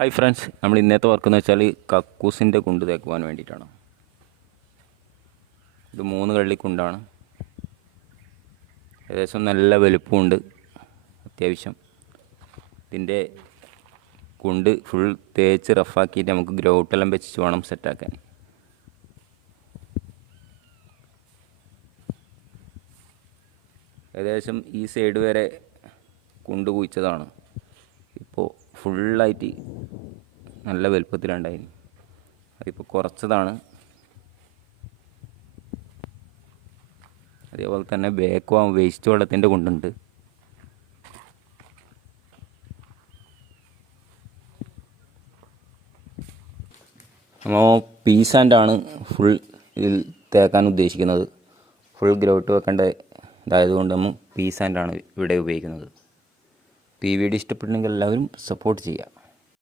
Hi friends, നമ്മൾ ഇന്നത്തെ work എന്ന് വെച്ചാൽ കക്കൂസിൻ്റെ കുണ്ട് തേക്കുവാൻ വേണ്ടിയിട്ടാണ്. ഇത് 3 കള്ളി കുണ്ടാണ്. ഏകദേശം നല്ല വലുപ്പമുണ്ട്. അത്യാവശ്യം ഇതിൻ്റെ കുണ്ട് ഫുൾ തേച്ച് റഫാക്കിയിട്ട് നമുക്ക് ഗ്രൗട്ടെല്ലാം വെച്ച് വേണം സെറ്റാക്കാൻ. ഏകദേശം ഈ സൈഡ് വരെ കുണ്ട് കുഴിച്ചതാണ്. ഇപ്പോൾ ഫുള്ളായിട്ട് നല്ല വലുപ്പത്തിലുണ്ടായിന്. അതിപ്പോൾ കുറച്ചതാണ്. അതേപോലെ തന്നെ ബേക്കും വേസ്റ്റ് വെള്ളത്തിൻ്റെ കുണ്ടുണ്ട്. നമ്മൾ പീ സാൻഡാണ് ഫുൾ ഇതിൽ തേക്കാൻ ഉദ്ദേശിക്കുന്നത്. ഫുൾ ഗ്രൗട്ട് വെക്കേണ്ട ഇതായതുകൊണ്ട് നമ്മൾ പീ സാൻഡാണ് ഇവിടെ ഉപയോഗിക്കുന്നത്. ഈ വീഡിയോ ഇഷ്ടപ്പെട്ടെങ്കിൽ എല്ലാവരും സപ്പോർട്ട് ചെയ്യുക.